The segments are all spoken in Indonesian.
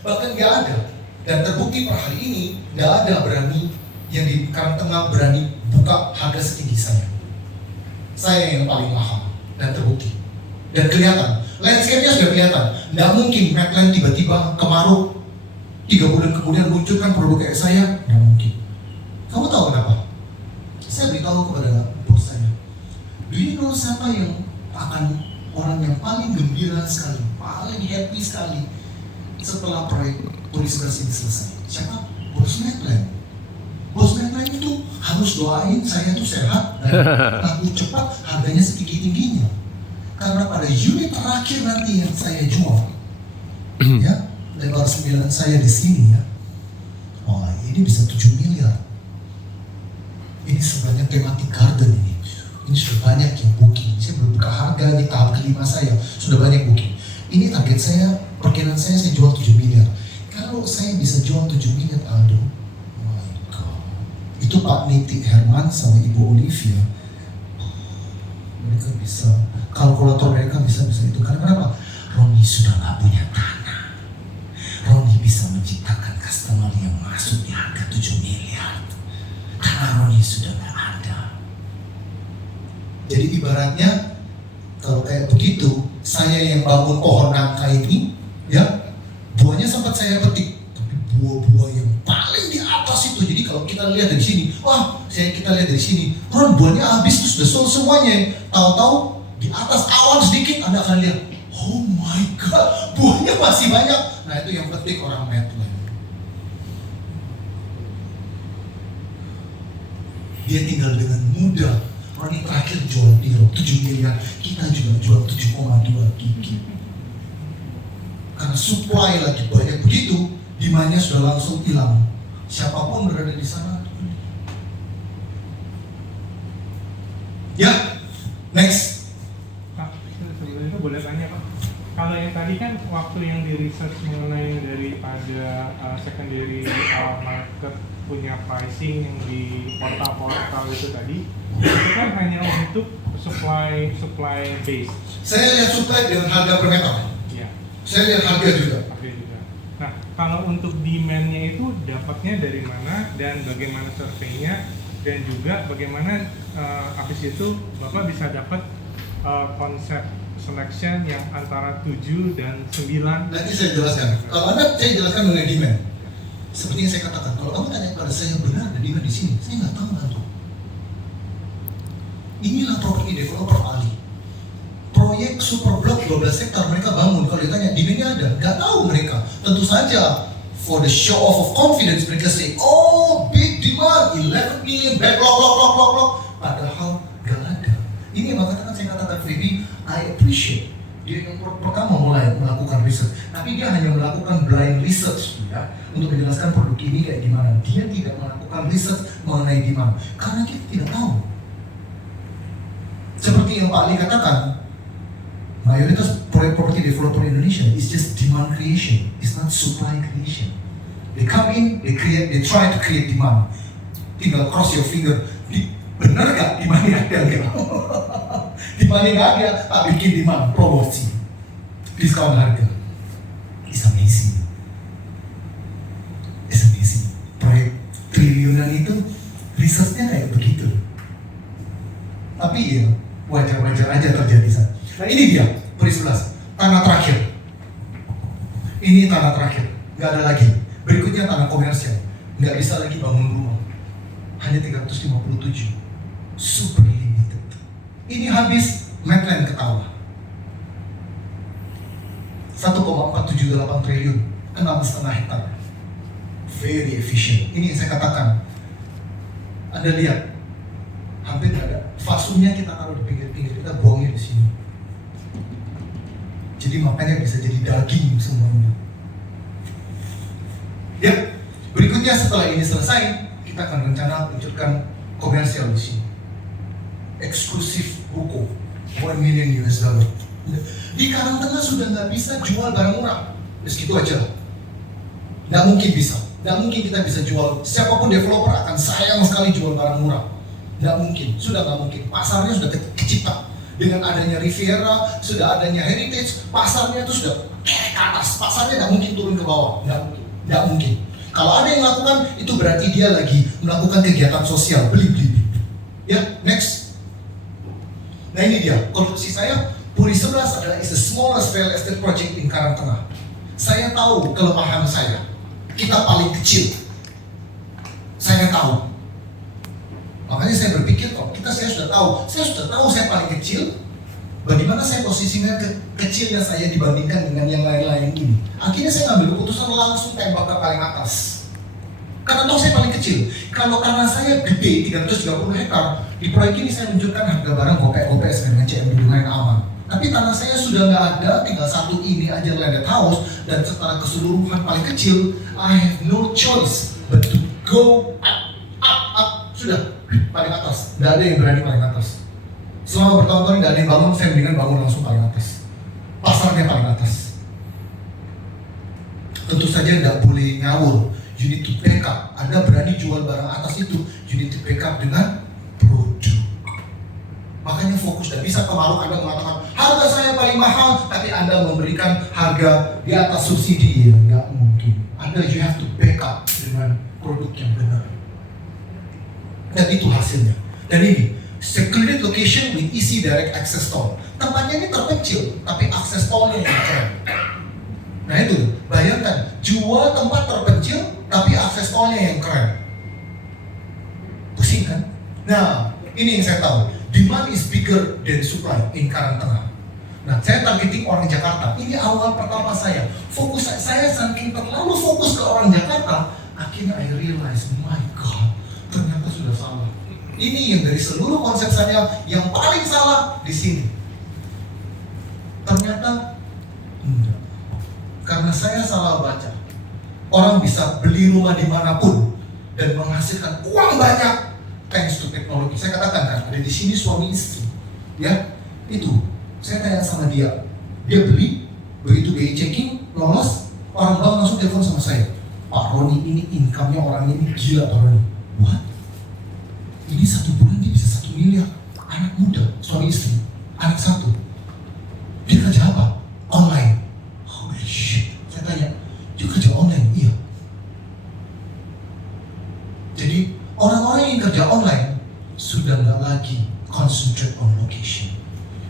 Bahkan nggak ada. Dan terbukti per hari ini nggak ada berani yang di Karangtengah berani buka harga setinggi saya. Saya yang paling mahal dan terbukti. Dan kelihatan, landscape-nya sudah kelihatan. Nggak mungkin Medland tiba-tiba kemarau 3 bulan kemudian munculkan produk kayak saya. Nggak mungkin. Kamu tahu kenapa? Saya beritahu kepada bos saya, do you know siapa yang akan orang yang paling gembira sekali, paling happy sekali setelah proyek tulis bersih selesai? Siapa? Bos Medland. Bos Medland itu harus doain saya tuh sehat dan laku cepat, harganya setinggi-tingginya. Karena pada unit terakhir nanti yang saya jual, ya, lebar 9 saya di sini ya, oh ini bisa 7 miliar. Ini sebenarnya tematik garden ini. Ini sudah banyak yang booking. Saya belum buka harga di tahap kelima saya, sudah banyak booking. Ini target saya, perkiraan saya jual 7 miliar. Kalau saya bisa jual 7 miliar, Aldo, oh my God. Itu Pak Niti Herman sama Ibu Olivia, mereka bisa, kalkulator mereka bisa itu. Karena kenapa? Roni sudah nggak punya tanah. Roni bisa menciptakan customer yang masuk di harga 7 miliar. Karena Roni sudah nggak ada. Jadi ibaratnya kalau kayak begitu, saya yang bangun pohon nangka ini, ya, buahnya sempat saya petik, tapi buah-buah yang paling di atas itu. Jadi kalau kita lihat dari sini, wah, kita lihat dari sini, Ron, buahnya habis tuh sudah semuanya. Tahu-tahu di atas awan sedikit, Anda akan lihat, oh my God, buahnya masih banyak. Nah itu yang petik orang Medland. Dia tinggal dengan mudah. Roni terakhir jual Diro 7 miliar, kita juga jual 7,2 gigi. Karena supply lagi banyak begitu, demand-nya sudah langsung hilang. Siapapun berada di sana. Ya, next. Pak, sebenarnya boleh tanya Pak. Kalau yang tadi kan waktu yang di research mengenai daripada secondary market punya pricing yang di portal itu tadi, itu kan hanya untuk supply base. Saya lihat supply dengan harga per meter. Ya. Saya lihat harga juga. Nah, kalau untuk demand-nya itu dapatnya dari mana dan bagaimana surveinya, dan juga bagaimana habis itu Bapak bisa dapat konsep selection yang antara 7 dan 9. Nanti saya jelaskan. Kalau saya jelaskan mengenai demand. Seperti yang saya katakan, kalau kamu tanya pada saya benar ada demand di sini, saya nggak tahu nanti. Inilah property developer ahli. Proyek super block 12 hektar mereka bangun. Kalau ditanya demand-nya ada, nggak tahu mereka. Tentu saja for the show off of confidence mereka say, oh big demand, 11 million backlog. Padahal nggak ada. Ini makanya saya katakan Feby, I appreciate dia yang pertama mulai melakukan research, tapi dia hanya melakukan blind research ya, untuk menjelaskan produk ini kayak gimana. Dia tidak melakukan research mengenai demand karena kita tidak tahu. Seperti yang Pak Ali katakan, mayoritas proyek property developer Indonesia is just demand creation, it's not supply creation. They come in, they try to create demand. Tinggal cross your finger, benar gak demand-nya ada gak? Demand-nya gak ada, tak bikin demand, promosi, diskon harga. It's amazing. Proyek triliunan itu research-nya kayak begitu. Tapi ya wajar-wajar aja terjadi saat. Nah ini dia, baris 11, tanah terakhir. Ini tanah terakhir, nggak ada lagi. Berikutnya tanah komersial, nggak bisa lagi bangun rumah. Hanya 357, super limited. Ini habis, Medland ketawa. 1,478 triliun, 6,5 hektar. Very efficient. Ini yang saya katakan. Anda lihat, hampir nggak ada. Fasumnya kita taruh di pinggir-pinggir, kita buangnya di sini. Jadi makanya bisa jadi daging semuanya. Ya, berikutnya setelah ini selesai, kita akan rencana luncurkan komersial di sini. Eksklusif buku, 1 million US dollar. Di Karangtengah sudah nggak bisa jual barang murah, segitu aja. Nggak mungkin bisa, nggak mungkin kita bisa jual. Siapapun developer akan sayang sekali jual barang murah. Nggak mungkin, sudah nggak mungkin. Pasarnya sudah kecipta. Dengan adanya Riviera, sudah adanya Heritage, pasarnya itu sudah ke atas, pasarnya nggak mungkin turun ke bawah, nggak mungkin. Kalau ada yang lakukan, itu berarti dia lagi melakukan kegiatan sosial, beli. Ya, next. Nah ini dia, konklusi saya, Puri 11 adalah is the smallest real estate project in Karangtengah. Saya tahu kelemahan saya, kita paling kecil. Saya tahu. Makanya saya berpikir, saya sudah tahu saya paling kecil. Bagaimana saya posisinya kecilnya saya dibandingkan dengan yang lain-lain ini. Akhirnya saya ngambil keputusan langsung tembak ke paling atas. Karena toh saya paling kecil. Karena saya gede 330 hektar, di proyek ini saya menunjukkan harga barang gopek-gopek dengan CMB yang aman. Tapi tanah saya sudah nggak ada, tinggal satu ini aja landed house, dan secara keseluruhan paling kecil, I have no choice but to go up. Sudah, paling atas. Nggak ada yang berani paling atas. Selama bertahun-tahun nggak ada yang bangun, saya mendingan bangun langsung paling atas. Pasarnya paling atas. Tentu saja nggak boleh ngawur. You need to back up. Anda berani jual barang atas itu, you need to back up dengan produk. Makanya fokus, dan bisa kemaru Anda mengatakan harga saya paling mahal, tapi Anda memberikan harga di atas subsidi. Ya nggak mungkin. Anda you have to back up dengan produk yang benar. Dan itu hasilnya. Dan ini secluded location with easy direct access tol. Tempatnya ini terpencil, tapi akses tolnya yang keren. Nah itu, bayangkan, jual tempat terpencil, tapi akses tolnya yang keren. Pusing kan? Nah, ini yang saya tahu. Demand is bigger than supply in Karangtengah. Nah, saya targeting orang Jakarta. Ini awal pertama saya. Fokus saya saking terlalu fokus ke orang Jakarta, akhirnya I realize, my God, ternyata sudah salah. Ini yang dari seluruh konsep saya yang paling salah di sini. Ternyata enggak. Karena saya salah baca. Orang bisa beli rumah dimanapun dan menghasilkan uang banyak thanks to teknologi. Saya katakan kan, ada di sini suami istri, ya itu. Saya tanya sama dia, dia beli, begitu BI checking, lolos, orang bank langsung telepon sama saya. Pak Roni ini income-nya orang ini gila Pak Roni. What? Ini 1 bulan dia bisa 1 miliar. Anak muda, suami istri, anak 1. Dia kerja apa? Online. Holy shit. Saya tanya, dia kerja online? Iya. Jadi orang-orang yang kerja online sudah nggak lagi concentrate on location,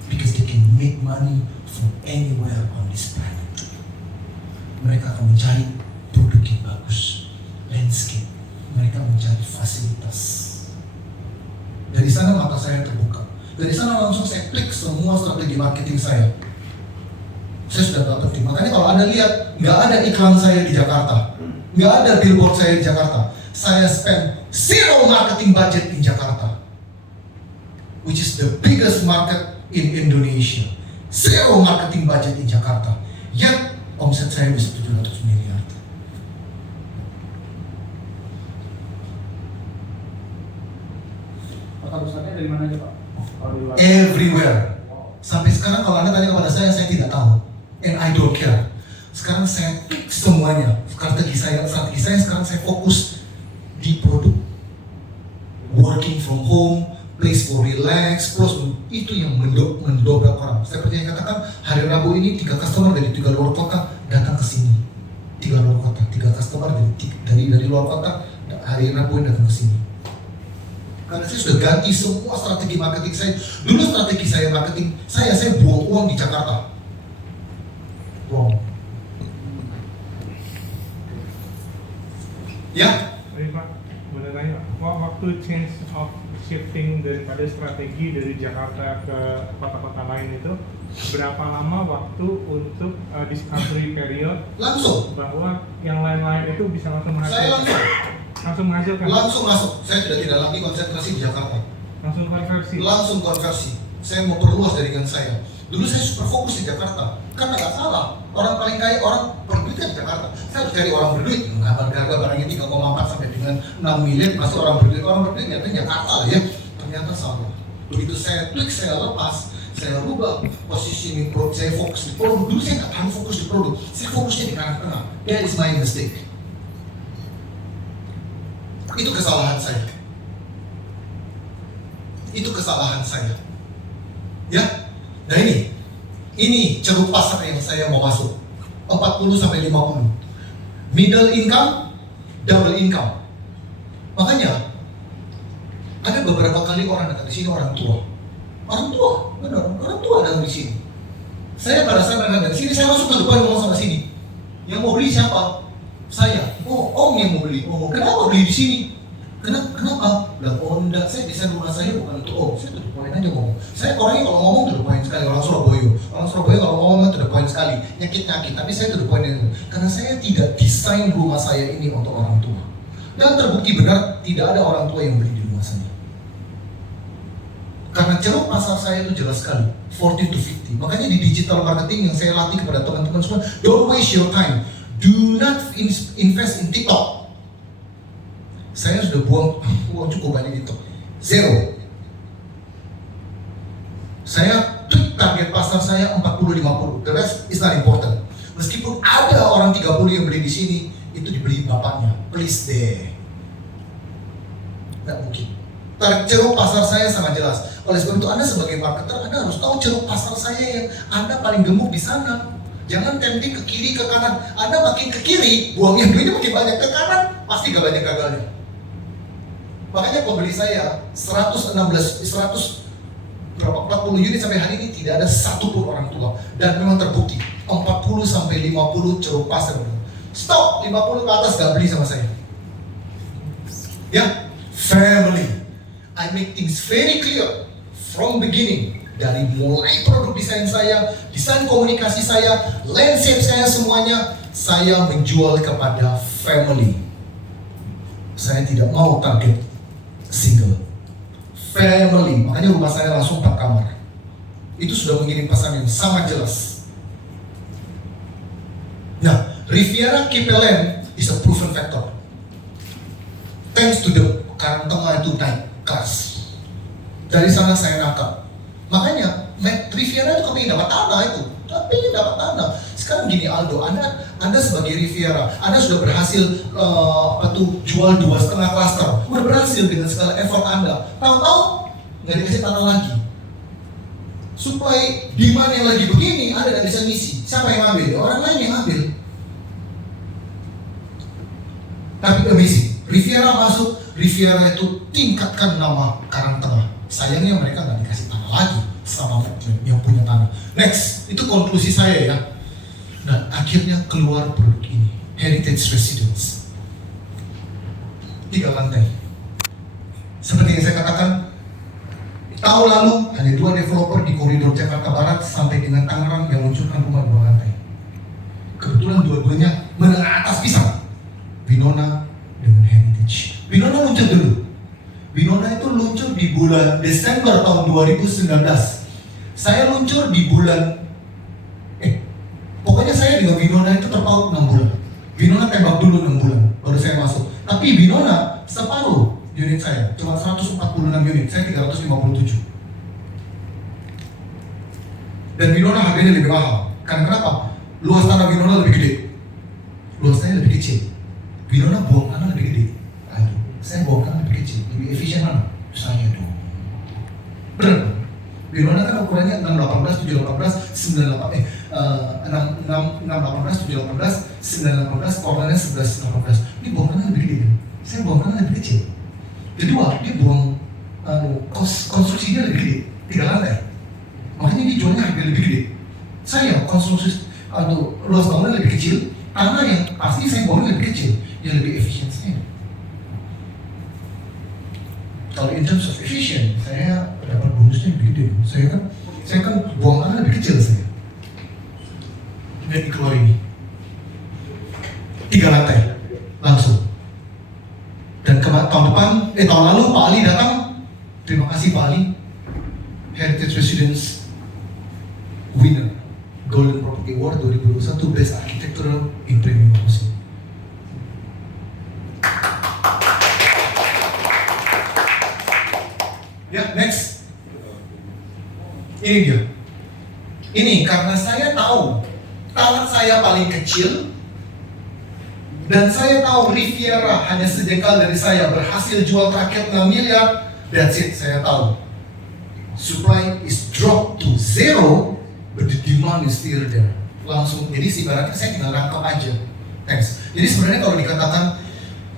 because they can make money from anywhere on this planet. Mereka akan mencari produk yang bagus, landscape. Mereka mencari fasilitas. Dari sana mata saya terbuka. Dari sana langsung saya klik semua strategi marketing saya. Saya sudah tahu penting. Makanya kalau Anda lihat, nggak ada iklan saya di Jakarta, nggak ada billboard saya di Jakarta. Saya spend zero marketing budget in Jakarta, which is the biggest market in Indonesia. Zero marketing budget in Jakarta. Yet omset saya bisa 700 miliar. Pusatnya dari mana aja Pak? Everywhere. Sampai sekarang kalau Anda tanya kepada saya tidak tahu. And I don't care. Sekarang saya klik semuanya. Strategi saya sekarang saya fokus di produk. Working from home, place for relax, plus itu yang mendobrak orang. Saya percaya katakan hari Rabu ini 3 customer dari 3 luar kota datang ke sini. 3 luar kota, 3 customer dari luar kota hari Rabu ini datang ke sini. Karena saya sudah ganti semua strategi marketing saya. Dulu strategi saya marketing, saya buang uang di Jakarta. Wrong. Ya? Baik Pak, boleh tanya Pak, waktu change of shifting daripada strategi dari Jakarta ke kota-kota lain itu berapa lama waktu untuk discovery period? Langsung. Bahwa yang lain-lain itu bisa langsung Saya langsung menghasilkan? Langsung masuk. Saya sudah tidak lagi konsentrasi di Jakarta. Langsung konversi? Langsung konversi. Saya mau perluas jaringan saya. Dulu saya super fokus di Jakarta. Karena nggak salah. Orang paling kaya, orang berduit kan di Jakarta. Saya harus cari orang berduit. Harga barangnya 3,4 sampai dengan 6 miliar. Pasti orang berduit nyatanya Jakarta lah ya. Ternyata salah. Begitu saya klik, saya lepas. Saya rubah posisi produk. Saya fokus di produk. Dulu saya nggak terlalu fokus di produk. Saya fokusnya di Karangtengah. That is my mistake. Itu kesalahan saya. Ya. Nah ini ceruk pasar yang saya mau masuk. 40 sampai 50. Middle income, double income. Makanya ada beberapa kali orang datang di sini, orang tua, benar, orang tua datang di sini. Saya pada saat datang di sini, saya masuk ke depan ngomong sama sini. Yang mau beli siapa? Saya. Oh, om yang mau beli. Oh, kenapa beli di sini? Kenapa? Bilang, oh enggak, saya bisa rumah saya bukan untuk om. Saya tuh poin aja ngomong. Saya orangnya kalau ngomong tuh poin sekali. Orang Surabaya kalau ngomong tuh poin sekali. Nyakit, tapi saya tuh poin itu. Karena saya tidak desain rumah saya ini untuk orang tua. Dan terbukti benar, tidak ada orang tua yang beli di rumah saya. Karena ceruk pasar saya itu jelas sekali, 40 to 50. Makanya di digital marketing yang saya latih kepada teman-teman semua, don't waste your time. Do not invest in TikTok. Saya sudah buang uang cukup banyak itu. Zero. Saya tweet target pasar saya 40-50. The rest is not important. Meskipun ada orang 30 yang beli di sini, itu dibeli bapaknya. Please deh. Nggak mungkin. Ceruk pasar saya sangat jelas. Oleh sebab itu Anda sebagai marketer, Anda harus tahu ceruk pasar saya yang Anda paling gemuk di sana. Jangan tempting ke kiri, ke kanan. Anda makin ke kiri, buangnya duitnya makin banyak. Ke kanan, pasti gak banyak gagalnya. Makanya pembeli saya 140 unit sampai hari ini tidak ada satupun orang tua. Dan memang terbukti 40 sampai 50 ceruk pasar. Stop, 50 ke atas gak beli sama saya. Ya, family. I make things very clear from beginning. Dari mulai produk desain saya, desain komunikasi saya, landscape saya semuanya, saya menjual kepada family. Saya tidak mau target single. Family, makanya rumah saya langsung 4 kamar. Itu sudah mengirim pesan yang sangat jelas. Ya, Riviera Kipelen is a proven factor. Thanks to the Karang Tengah itu naik kelas. Dari sana saya nangkap. Makanya Riviera itu kepingin dapat tanah itu, tapi dapat tanah. Sekarang gini Aldo, Anda sebagai Riviera, Anda sudah berhasil jual 2,5 klaster, udah berhasil dengan segala effort Anda. Tahu-tahu nggak dikasih tanah lagi. Supaya demand yang lagi begini, Anda nggak bisa ngisi. Siapa yang ambil? Orang lain yang ambil. Tapi amazing, Riviera masuk, Riviera itu tingkatkan nama Karang Tengah. Sayangnya mereka nggak dikasih tanah lagi sama yang punya tanah. Next, itu konklusi saya ya. Dan akhirnya keluar produk ini, Heritage Residence. 3 lantai. Seperti yang saya katakan, tahun lalu hanya 2 developer di koridor Jakarta Barat sampai dengan Tangerang yang meluncurkan rumah 2 lantai. Kebetulan dua-duanya menengah atas pisang. Winona dengan Heritage. Winona luncur dulu. Winona itu luncur di bulan Desember tahun 2019. Saya luncur di bulan pokoknya saya dengan Winona itu terpaut 6 bulan. Winona tembak dulu 6 bulan, baru saya masuk. Tapi Winona separuh unit saya, cuma 146 unit, saya 357. Dan Winona harganya lebih mahal. Karena kenapa? Luas tanah Winona lebih gede, luas saya lebih kecil. Winona buang tanah lebih gede. Saya buang tanah lebih kecil, lebih efisien mana? Saya dong. Bener. Winona kan ukurannya 618, 718, 918, kornernya 1118. Ini buang tanah lebih gede. Saya buang tanah lebih kecil. Kedua, dia buang konstruksinya lebih gede, 3 lantai. Makanya dia jualnya harga lebih gede. Saya konstruksi luas bangunan lebih kecil, tanah yang pasti saya buangnya lebih kecil, yang lebih efisien saya. Kalau in terms of efficient, saya dapat bonusnya lebih gede. Saya kan buang tanah lebih kecil saya. Dan keluar ini 3 lantai langsung. Dan tahun lalu Pak Ali datang. Terima kasih Pak Ali. Heritage Residence winner Golden Property Award 2021 Best Architectural in Premium Housing. Ya, next. Ini dia. Ini karena saya tahu tanah saya paling kecil dan saya tahu Riviera hanya sejengkal dari saya berhasil jual terakhir 6 miliar. That's it, saya tahu. Supply is dropped to 0, but the demand is still there. langsung. Jadi ibaratnya saya tinggal rangkap aja. Thanks. Jadi sebenarnya kalau dikatakan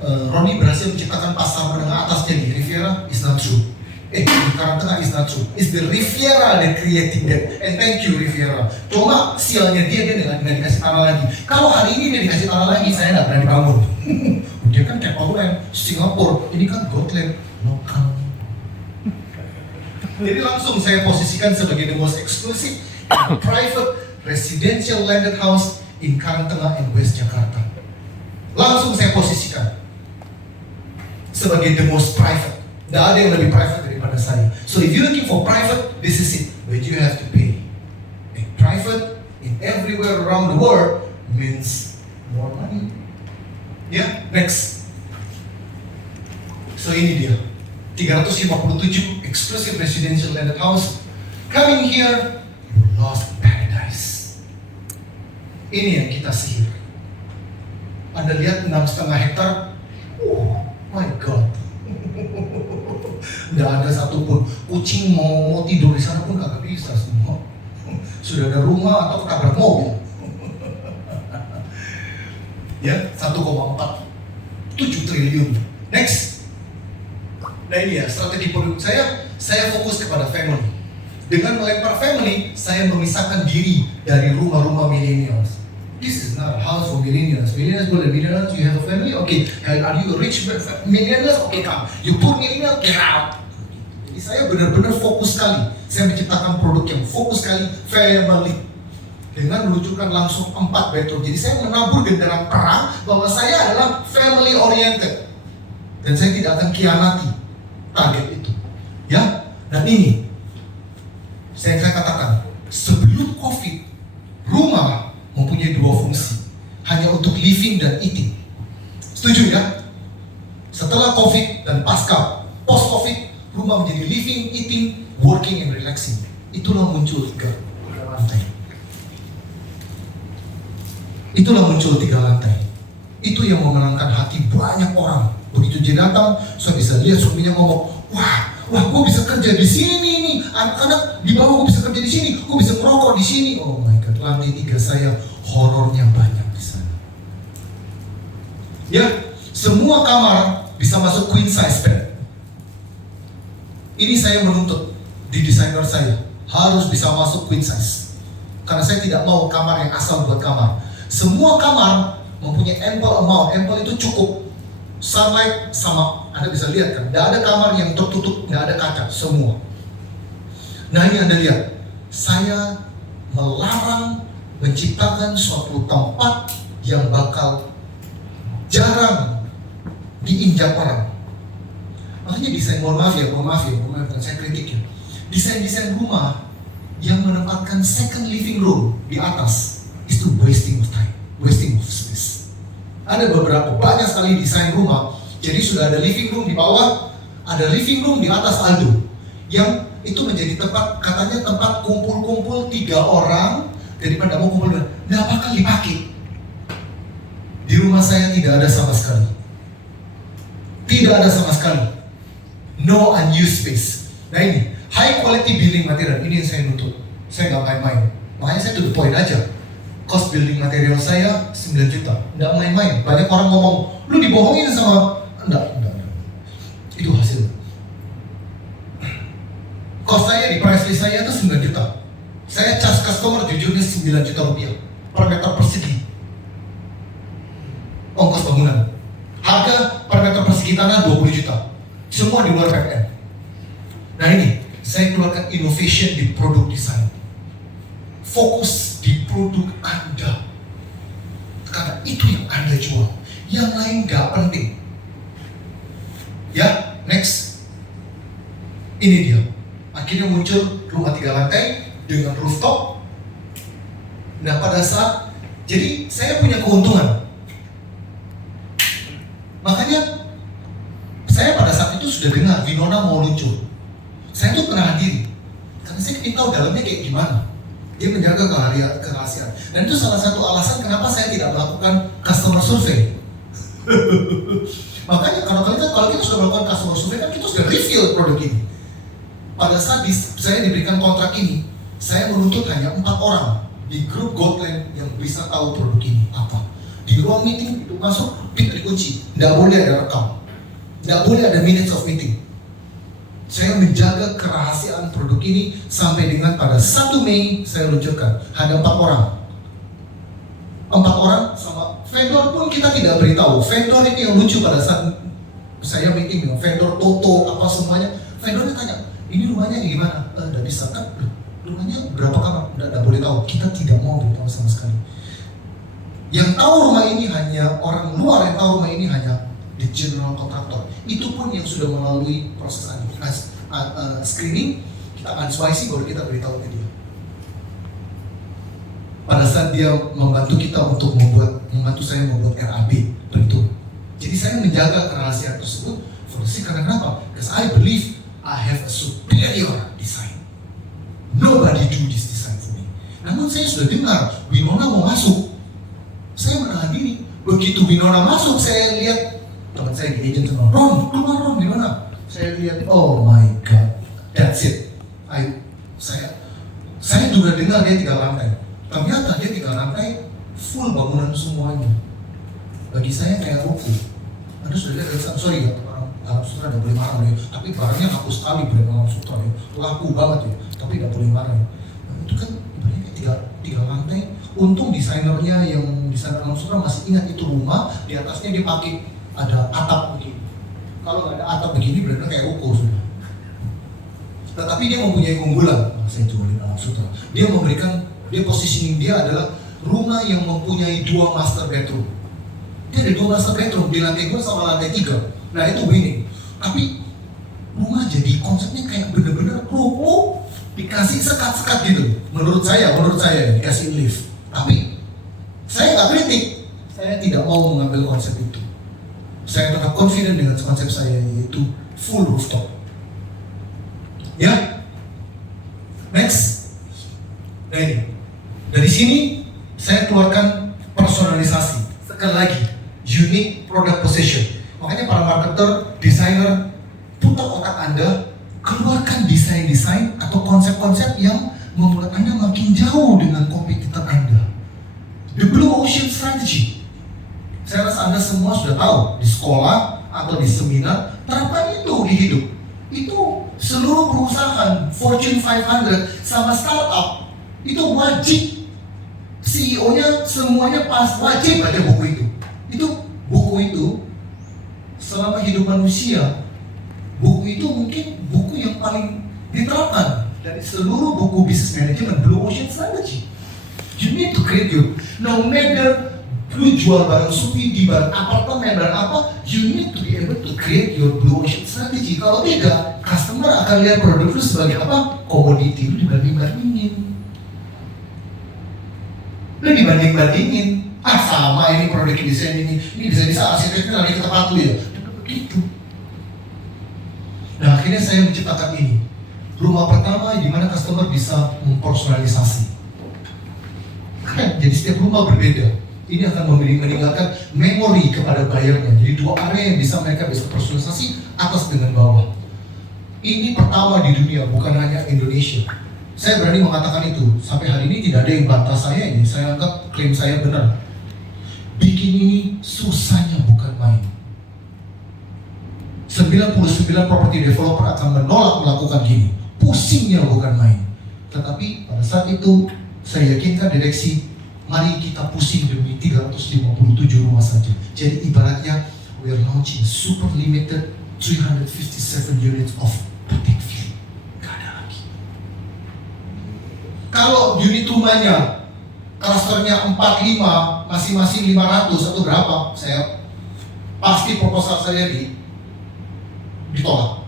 Roni berhasil menciptakan pasar menengah atasnya di Riviera, is not true. Di Karangtengah is not true. It's the Riviera that creating that. And thank you Riviera. Cuma sialnya dia nggak dikasih tanah lagi. Kalau hari ini dia dikasih tanah lagi, saya nggak berani bangun. Dia kan Capital Singapura, ini kan Gotland lokal. Jadi langsung saya posisikan sebagai the most exclusive private residential landed house in Karangtengah and West Jakarta. Langsung saya posisikan sebagai the most private. Tidak ada yang lebih private daripada saya. So if you're looking for private, this is it. But you have to pay. And private in everywhere around the world means more money. Ya, next. So ini dia 357 exclusive residential landed house. Coming here, you lost paradise. Ini yang kita sihir. Anda lihat 6,5 hektar. Oh my God. Nggak ada satupun. Kucing mau tidur di sana pun kagak bisa semua. Sudah ada rumah atau ketabrak mobil. Ya, 1,47 triliun. Next. Nah ini ya, strategi produk saya fokus kepada family. Dengan melempar family, saya memisahkan diri dari rumah-rumah millennials. This is not a house for millennials. Millennials, you have a family? Okay. Are you a rich millennials? Okay, come. You poor millennial, get out. Jadi saya benar-benar fokus sekali. Saya menciptakan produk yang fokus sekali, family. Dengan menunjukkan langsung 4 bedroom. Jadi saya menabur genderang perang bahwa saya adalah family oriented. Dan saya tidak akan khianati target itu. Ya, dan ini saya katakan, sebelum COVID, rumah mempunyai 2 fungsi, hanya untuk living dan eating. Setuju ya? Setelah COVID dan pasca post COVID, rumah menjadi living, eating, working, and relaxing. Itulah muncul 3 lantai. Itulah muncul 3 lantai. Itu yang memenangkan hati banyak orang. Begitu dia datang, saya bisa lihat suaminya ngomong, wah, gue bisa kerja di sini nih, anak-anak di bawah gue bisa kerja di sini, gue bisa merokok di sini. Oh my God, lantai 3 saya horornya banyak di sana. Ya, semua kamar bisa masuk queen size bed. Ini saya menuntut di desainer saya harus bisa masuk queen size. Karena saya tidak mau kamar yang asal buat kamar. Semua kamar mempunyai ample amount. Ample itu cukup sunlight sama, Anda bisa lihat kan, tidak ada kamar yang tertutup, tidak ada kaca, semua. Nah ini Anda lihat, saya melarang menciptakan suatu tempat yang bakal jarang diinjak orang. Makanya desain, mohon maaf ya, bukan saya kritik ya. Desain-desain rumah yang menempatkan second living room di atas itu wasting of time, wasting of space. Ada banyak sekali desain rumah, jadi sudah ada living room di bawah, ada living room di atas Aldo, yang itu menjadi tempat, katanya tempat kumpul-kumpul 3 orang, daripada mau kumpul, nggak bakal dipakai. Di rumah saya tidak ada sama sekali. Tidak ada sama sekali. No unused space. Nah ini, high quality building material, ini yang saya nuntut. Saya nggak main-main. Makanya saya to the point aja. Cost building material saya 9 juta. Nggak main-main. Banyak orang ngomong, lu dibohongin sama... Enggak. Itu hasil. Cost saya di price list saya itu 9 juta. Saya charge customer jujurnya 9 juta rupiah per meter persegi. Ongkos bangunan. Harga per meter persegi tanah 20 juta. Semua di luar PPN. Nah ini, saya keluarkan innovation di produk desain. Fokus di produk Anda. Karena itu yang Anda jual. Yang lain gak penting. Ya, next. Ini dia. Akhirnya muncul rumah 3 lantai dengan rooftop. Nah pada saat, jadi saya punya keuntungan. Makanya saya pada saat itu sudah dengar Winona mau luncur. Saya tuh pernah hadiri. Karena saya ingin tahu dalamnya kayak gimana. Dia menjaga kerahasiaan. Dan itu salah satu alasan kenapa saya tidak melakukan customer survey. Makanya kalau kita sudah melakukan customer survey kan kita sudah review produk ini. Pada saat saya diberikan kontrak ini, saya menuntut hanya 4 orang di grup Gotland yang bisa tahu produk ini apa. Di ruang meeting itu masuk, pintu dikunci, tidak boleh ada rekam, tidak boleh ada minutes of meeting. Saya menjaga kerahasiaan produk ini sampai dengan pada 1 Mei saya luncurkan. Ada 4 orang. 4 orang sama vendor pun kita tidak beritahu. Vendor ini yang lucu pada saat saya meeting dengan vendor Toto apa semuanya. Vendornya tanya, ini rumahnya gimana? Tidak bisa kan? Rumahnya berapa kamar? Tidak boleh tahu. Kita tidak mau beritahu sama sekali. Yang tahu rumah ini hanya orang luar, yang tahu rumah ini hanya di general kontraktor. Itu pun yang sudah melalui proses screening, kita ansuasi baru kita beritahu ke dia. Pada saat dia membantu kita untuk membantu saya membuat RAB, begitu. Jadi saya menjaga kerahasiaan tersebut. Karena kenapa? Because I believe I have a superior design. Nobody do this design for me. Namun saya sudah dengar Winona mau masuk. Saya menahan diri. Begitu Winona masuk, saya lihat teman saya di agent sama Ron, keluar Ron, gimana? Saya lihat, oh my god, that's it. Saya juga dengar dia 3 lantai. Ternyata dia 3 lantai full bangunan semuanya. Bagi saya kayak ruko. Anda sudah lihat, sorry ya, orang Arab Sutra tidak boleh marah ya. Tapi barangnya laku sekali brand Arab Sutra ya, laku banget ya. Tapi tidak boleh marah ya. Nah, itu kan ibaratnya kayak 3 lantai. Untung desainernya yang desainer Arab Sutra masih ingat itu rumah. Di atasnya dia pakai ada atap begini. Kalau nggak ada atap begini berarti kayak ruko sudah. Tetapi dia mempunyai keunggulan. Saya coba lihat Arab Sutra. Dia positioning dia adalah rumah yang mempunyai 2 master bedroom. Dia ada 2 master bedroom di lantai 2 sama lantai 3. Nah itu winning. Tapi rumah jadi konsepnya kayak bener-bener ruko dikasih sekat-sekat gitu. Menurut saya dikasih lift. Tapi saya nggak kritik. Saya tidak mau mengambil konsep itu. Saya tetap confident dengan konsep saya, yaitu full rooftop. Ya, next. Nah ini, dari sini saya keluarkan personalisasi. Sekali lagi, unique product position. Makanya para marketer, desainer, putar otak Anda, keluarkan desain-desain atau konsep-konsep yang membuat Anda makin jauh dengan kompetitor Anda. The Blue Ocean Strategy. Saya rasa Anda semua sudah tahu di sekolah atau di seminar, terapkan itu di hidup. Itu seluruh perusahaan Fortune 500 sama startup itu wajib, CEO-nya semuanya wajib baca buku itu. Buku itu selama hidup manusia, buku itu mungkin buku yang paling diterapkan dari seluruh buku business management. Blue Ocean Strategy. You need to create your, no matter lu jual barang supi di barang apartemen dan apa, you need to be able to create your Blue Ocean Strategy. Kalau tidak, customer akan lihat produk lu sebagai apa? Komoditi. Lu dibanding-bandingin. Sama ini produk desain ini bisa arsiteknya lari ke tempat lu ya. Begitu. Nah akhirnya saya menciptakan ini. Rumah pertama di mana customer bisa mempersonalisasi. Jadi setiap rumah berbeda. Ini akan meninggalkan memori kepada buyernya. Jadi 2 area yang mereka bisa personalisasi, atas dengan bawah. Ini pertama di dunia, bukan hanya Indonesia. Saya berani mengatakan itu. Sampai hari ini tidak ada yang bantah saya ini. Saya anggap klaim saya benar. Bikin ini susahnya bukan main. 99 property developer akan menolak melakukan gini. Pusingnya bukan main. Tetapi pada saat itu saya yakinkan direksi, mari kita pusing demi 357 rumah saja. Jadi ibaratnya we are launching super limited 357 units of boutique view. Gak ada lagi. Kalau unit rumahnya klasternya 45, masing-masing 500 atau berapa, saya pasti proposal saya ditolak.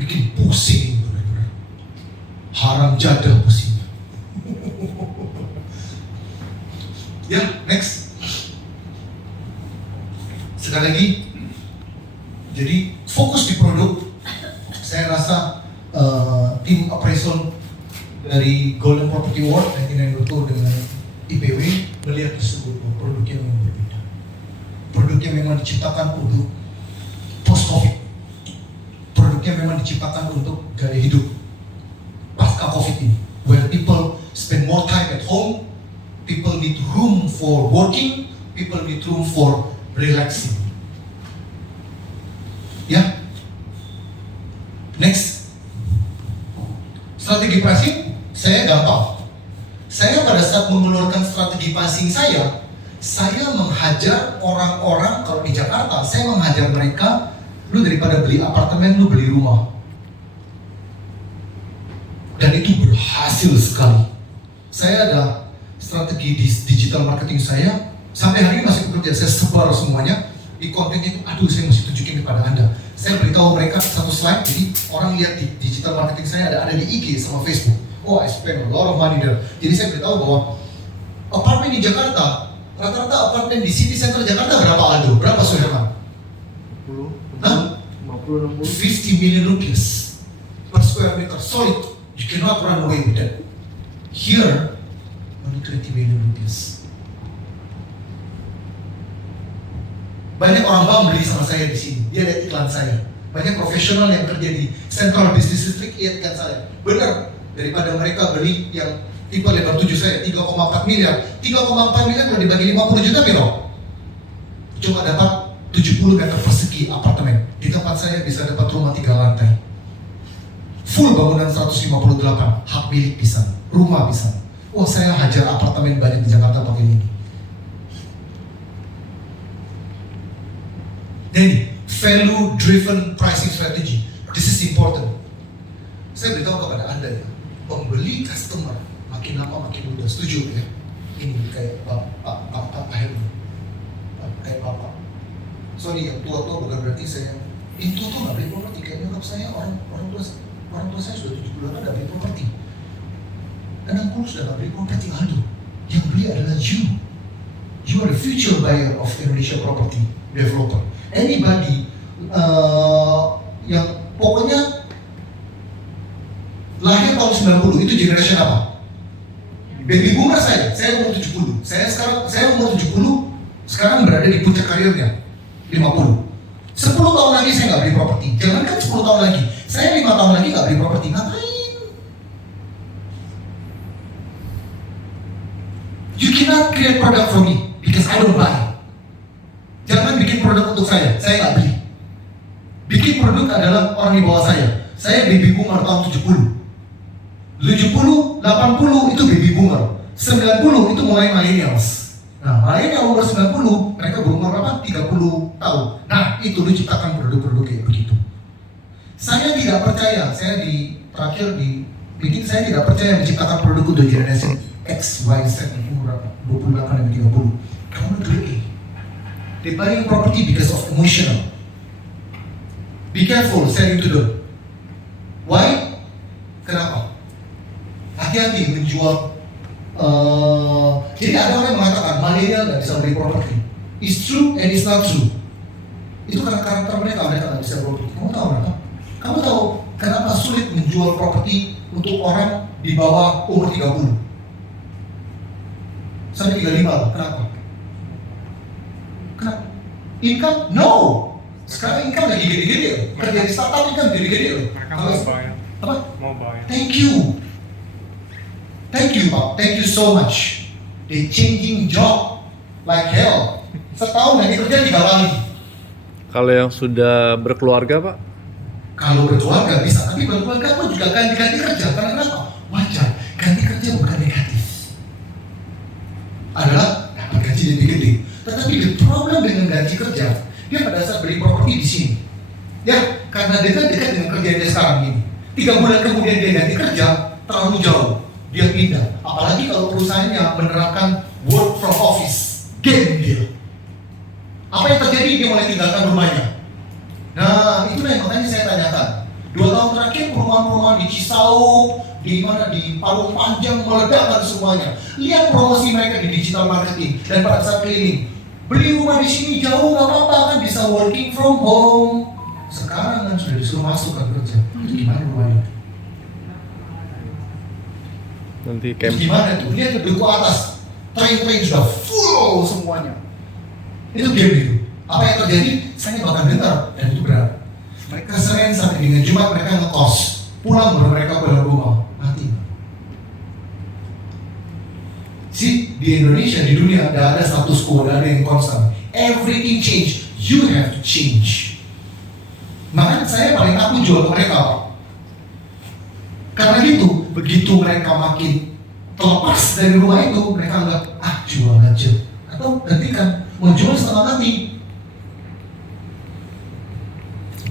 Bikin pusing benar-benar. Haram jadah pusingnya. Ya, next. Sekali lagi, jadi fokus di produk. Saya rasa tim appraisal dari Golden Property Award 1992 dengan IPW melihat tersebut produknya memang berbeda. Produknya memang diciptakan untuk post-COVID. Produknya memang diciptakan untuk gaya hidup pasca COVID ini, where people spend more time at home for working, people need room for relaxing. Ya. Next. Strategi pricing saya gampang. Saya pada saat mengeluarkan strategi pricing saya menghajar orang-orang, kalau di Jakarta, saya menghajar mereka, lu daripada beli apartemen, lu beli rumah. Dan itu berhasil sekali. Saya ada strategi di digital marketing saya, sampai hari ini masih bekerja, saya sebar semuanya, di kontennya itu, aduh saya mesti tunjukin kepada Anda. Saya beritahu mereka satu slide, jadi orang lihat di digital marketing saya ada di IG sama Facebook. Oh, I spend a lot of money there. Jadi saya beritahu bahwa apartemen di Jakarta, rata-rata apartemen di city center Jakarta berapa Aldo? Berapa Suherman? 50, Hah? 50, 60. 50 million rupiah per square meter, solid. You cannot run away with that. Here, only 20 million rupiah. Banyak orang Bang beli sama saya di sini. Dia lihat iklan saya. Banyak profesional yang kerja di Central Business District lihatkan saya. Benar, daripada mereka beli yang tipe lebar 7 saya 3,4 miliar. 3,4 miliar kalau dibagi 50 juta piro? Cuma dapat 70 meter persegi apartemen. Di tempat saya bisa dapat rumah 3 lantai. Full bangunan 158, hak milik pisan, rumah pisan. Wah, saya hajar apartemen banyak di Jakarta pakai ini. Jadi, value driven pricing strategy. This is important. Saya beritahu kepada Anda ya, pembeli customer makin lama makin muda. Setuju ya? Ini kayak Pak Helmi, kayak Bapak. Sorry, yang tua-tua bukan berarti saya. Yang tua tuh nggak beli properti. Kayak nyokap saya orang tua saya sudah 78 nggak beli properti. 60 sudah nggak beli properti. Aldo, yang beli adalah you. You are the future buyer of Indonesia property developer. Anybody yang pokoknya lahir tahun 90 itu generation apa? Baby boomer saya umur 70. Saya umur 70, sekarang berada di puncak karirnya 50. 10 tahun lagi saya nggak beli properti. Jangankan 10 tahun lagi, saya 5 tahun lagi nggak beli properti. Ngapain? You cannot create product for me because I don't buy. Jangan bikin produk untuk saya nggak beli. Bikin produk adalah orang di bawah saya. Saya baby boomer tahun 70. 70, 80 itu baby boomer. 90 itu mulai millennials. Nah, millennial umur 90, mereka berumur berapa? 30 tahun. Nah, itu lu ciptakan produk-produk kayak begitu. Saya tidak percaya, saya saya tidak percaya menciptakan produk untuk generasi X, Y, Z, umur berapa? 28 dan 30. Kamu beli. They buying property because of emotional. Be careful selling to them. Why? Kenapa? Hati-hati menjual. Jadi ada orang yang mengatakan milenial nggak bisa beli properti. It's true and it's not true. Itu karena karakter mereka nggak bisa properti. Kamu tahu kenapa? Kamu tahu kenapa sulit menjual properti untuk orang di bawah umur 30 sampai 35? Kenapa? Kenapa? Income? No. Sekarang income lagi gede-gede. Kerja di startup income gede-gede. Mereka mobile. Apa? Mobile. Thank you Pak. Thank you so much. They changing job like hell. Setahun lagi kerja 3 kali. Kalau yang sudah berkeluarga, Pak? Kalau berkeluarga bisa, tapi berkeluarga pun juga ganti-ganti kerja. Karena kenapa? Wajar. Ganti kerja bukan negatif. Adalah dapat gaji lebih gede. Tetapi the problem dengan gaji kerja, dia pada saat beli properti di sini, ya karena dia kan dekat dengan kerjaan dia sekarang ini. 3 bulan kemudian dia ganti kerja, terlalu jauh, dia pindah. Apalagi kalau perusahaannya menerapkan work from office, game deal. Apa yang terjadi? Dia mulai tinggalkan rumahnya. Nah, itulah yang makanya saya tanyakan. 2 tahun terakhir perumahan-perumahan di Cisauk, di Parung Panjang meledakkan semuanya. Lihat promosi mereka di digital marketing dan pada saat keliling. Beli rumah di sini jauh nggak apa-apa kan, bisa working from home. Sekarang kan sudah disuruh masuk kan kerja. Itu gimana rumahnya? Nanti Itu gimana tuh? Lihat tuh duku atas, train sudah full semuanya. Itu game itu. Apa yang terjadi? Saya bahkan dengar dan itu benar. Mereka Senin sampai dengan Jumat mereka ngekos, pulang baru mereka pulang rumah mati. See, di Indonesia, di dunia, tidak ada status quo, tidak ada yang konstan. Everything change, you have to change. Makanya saya paling takut jual ke mereka, Pak. Karena gitu, begitu mereka makin terlepas dari rumah itu, mereka anggap, jual aja. Atau gantikan, mau jual setengah mati.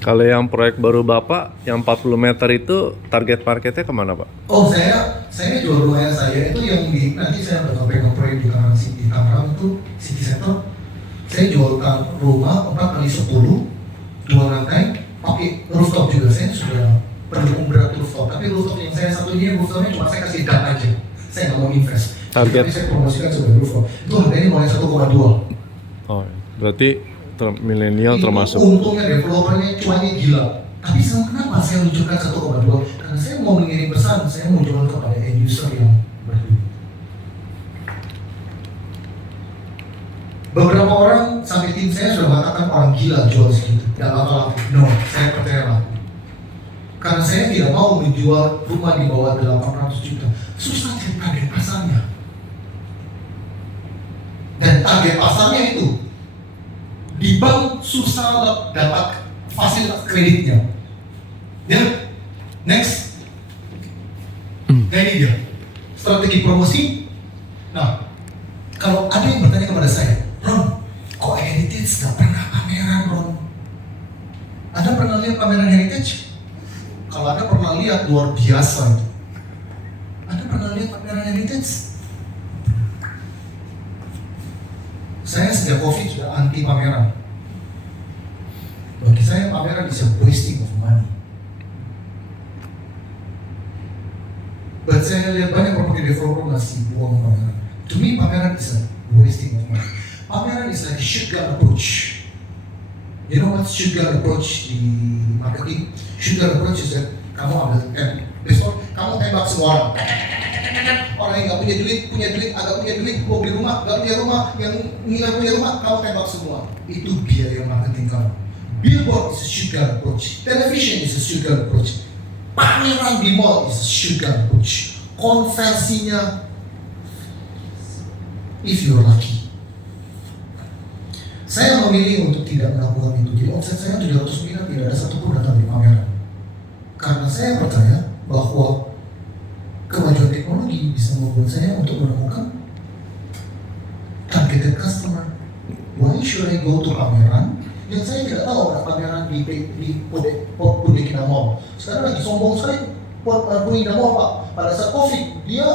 Kalau yang proyek baru Bapak, yang 40 meter itu target marketnya kemana Pak? Oh, saya jual rumahnya saya itu yang di, nanti saya bakal pegang proyek di Tangerang itu City Center. Saya jualkan rumah 4x10, 2 lantai, pakai rooftop juga. Saya sudah pendukung berat rooftop, tapi rooftop yang saya satu ini rooftopnya cuma saya kasih dam aja. Saya nggak mau invest. Target. Tapi saya promosikan sebagai rooftop. Itu harganya mulai 1,2. Oh, berarti milenial termasuk. Untungnya developernya cuannya gila. Tapi kenapa saya luncurkan 1,2? Karena saya mau mengirim pesan, saya mau jual kepada end user yang berdua. Beberapa orang sampai tim saya sudah mengatakan orang gila jual segitu. Tidak bakal laku. No, saya percaya laku. Karena saya tidak mau menjual rumah di bawah 800 juta. Susah cari target pasarnya. Dan target pasarnya itu di bank susah dapat fasilitas kreditnya. Ya, next. Nah ini dia strategi promosi. Nah, kalau ada yang bertanya kepada saya, Ron, kok Heritage gak pernah pameran, Ron? Anda pernah lihat pameran Heritage? Kalau Anda pernah lihat, luar biasa itu. Anda pernah lihat pameran Heritage? Saya sejak COVID sudah anti pameran. Bagi saya pameran is a wasting of money. But saya lihat banyak property developer ngasih buang pameran. To me pameran is a wasting of money. Pameran is like a shotgun approach. You know what shotgun approach di marketing? Shotgun approach is that kamu ambil besok kamu tembak semua orang. Orang yang nggak punya duit, agak punya duit, mau beli rumah, nggak punya rumah, yang nggak punya rumah, kamu tembak semua. Itu biaya marketing kamu. Billboard is a shotgun approach. Television is a shotgun approach. Pameran di mall is a shotgun approach. Konversinya, if you're lucky. Saya memilih untuk tidak melakukan itu. Jadi omset saya 700 miliar tidak ada satupun datang di pameran. Karena saya percaya bahwa kemajuan teknologi bisa membuat saya untuk menemukan targeted customer. Why should I go to pameran yang saya tidak tahu ada pameran di Pudekina Mall. Sekarang lagi sombong sekali Pudekina Mall, Pak. Pada saat COVID dia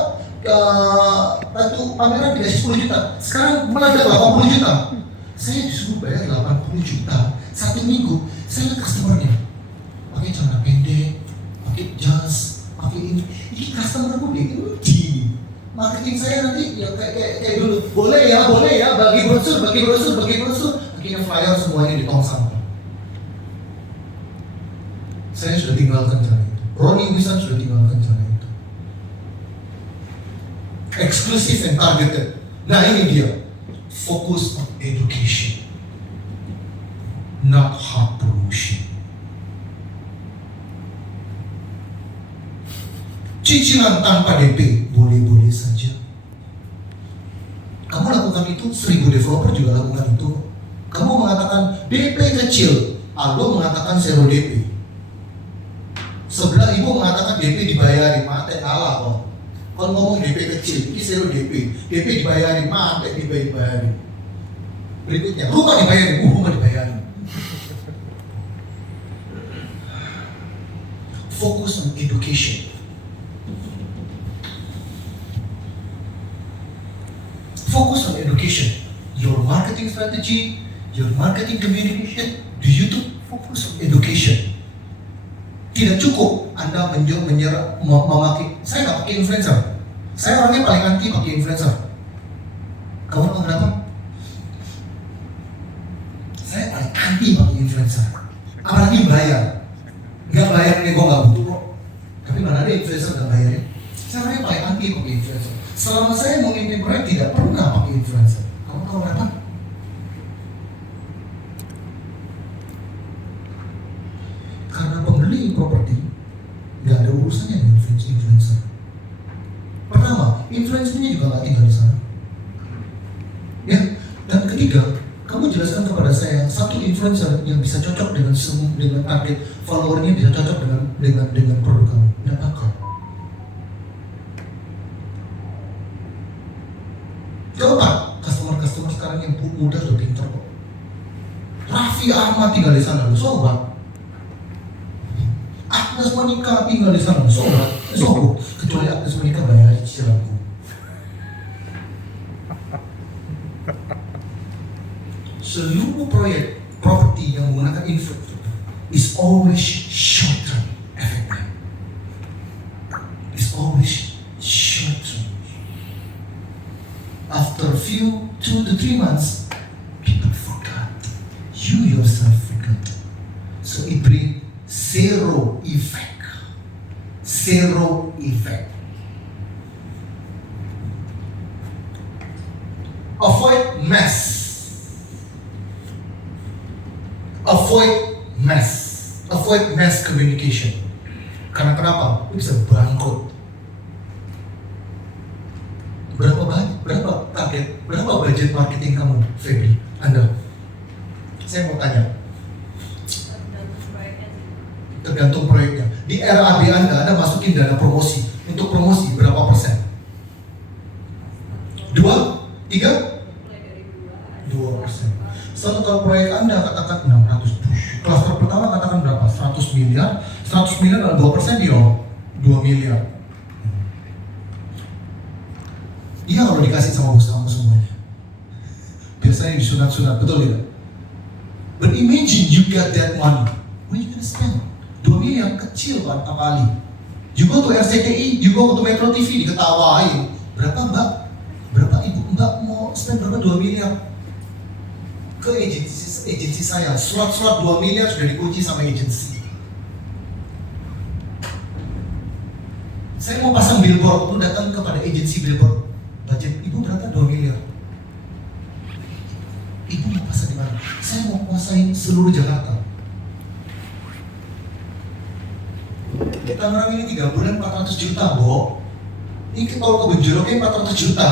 waktu pameran dikasih 10 juta. Sekarang meledak 80 juta. Saya disuruh bayar 80 juta 1 minggu. Saya lihat customernya pakai celana pendek, pakai jas, pakai ini customer aku diuji. Marketing saya nanti ya kayak dulu. Boleh ya, bagi brosur. Akhirnya flyer semuanya di tong sampah. Saya sudah tinggalkan cara itu. Ronnie Wisan sudah tinggalkan cara itu. Eksklusif and targeted. Nah ini dia. Fokus on education, not hard promotion. Cicilan tanpa DP boleh-boleh saja. Kamu lakukan itu, 1000 developer juga lakukan itu. Kamu mengatakan DP kecil, Aldo mengatakan 0 DP. Sebelah ibu mengatakan DP dibayarin, mate kalah kok. Kalau ngomong DP kecil, ini 0 DP. DP dibayarin, mate dibayarin. Berikutnya, rumah dibayarin. Fokus on education. Focus on education. Your marketing strategy, your marketing communication, di YouTube focus on education. Tidak cukup Anda memakai. Saya nggak pakai influencer. Saya orangnya paling anti pakai influencer. Kamu tahu kenapa? Saya paling anti pakai influencer. Apalagi bayar. Nggak bayar ini gue nggak butuh kok. Tapi mana ada influencer nggak bayarin? Saya orangnya paling anti pakai influencer. Selama saya memimpin proyek tidak pernah pakai influencer. Kamu tahu kenapa? Karena pembeli properti nggak ada urusannya dengan influencer. Pertama, influencernya juga nggak tinggal di sana. 3, kamu jelaskan kepada saya satu influencer yang bisa cocok dengan target followernya, bisa cocok dengan produk kamu. Nggak bakal. Coba customer sekarang yang muda sudah pintar kok. Raffi Ahmad tinggal di sana, sobat. Agnes Monica tinggal di sana, sobat. Kecuali Agnes Monica bayar cicilanku. Seluruh proyek properti yang menggunakan infrastruktur is always short term efeknya. Is always short term. After a few 2 to 3 months, people forgot. You yourself forgot. So it brings zero effect. Zero effect. Avoid mess. Avoid mass communication. Karena kenapa? Itu bisa bangkrut. Berapa target, berapa budget marketing kamu, Febri? Anda? Saya mau tanya. Tergantung proyeknya. Di RAB Anda masukin dana promosi. Untuk promosi berapa persen? 2? 3? 2%. Kalau proyek Anda katakan 600, klaster pertama katakan berapa? 100 miliar. 100 miliar adalah 2% dia 2 miliar. Iya kalau dikasih sama bos kamu semuanya. Biasanya disunat-sunat, betul tidak? But imagine you got that money. What are you gonna spend? 2 miliar kecil kan kali. You go to RCTI, you go to Metro TV, diketawain. Berapa mbak? Berapa ibu mbak mau spend berapa 2 miliar? Ke agensi saya, surat-surat 2 miliar sudah dikunci sama agensi. Saya mau pasang billboard, lu datang kepada agensi billboard. Budget ibu berapa? 2 miliar. Ibu mau pasang di mana? Saya mau kuasain seluruh Jakarta. Tangerang ini 3 bulan 400 juta, Bo. Ini kalau ke Benjoloknya 400 juta,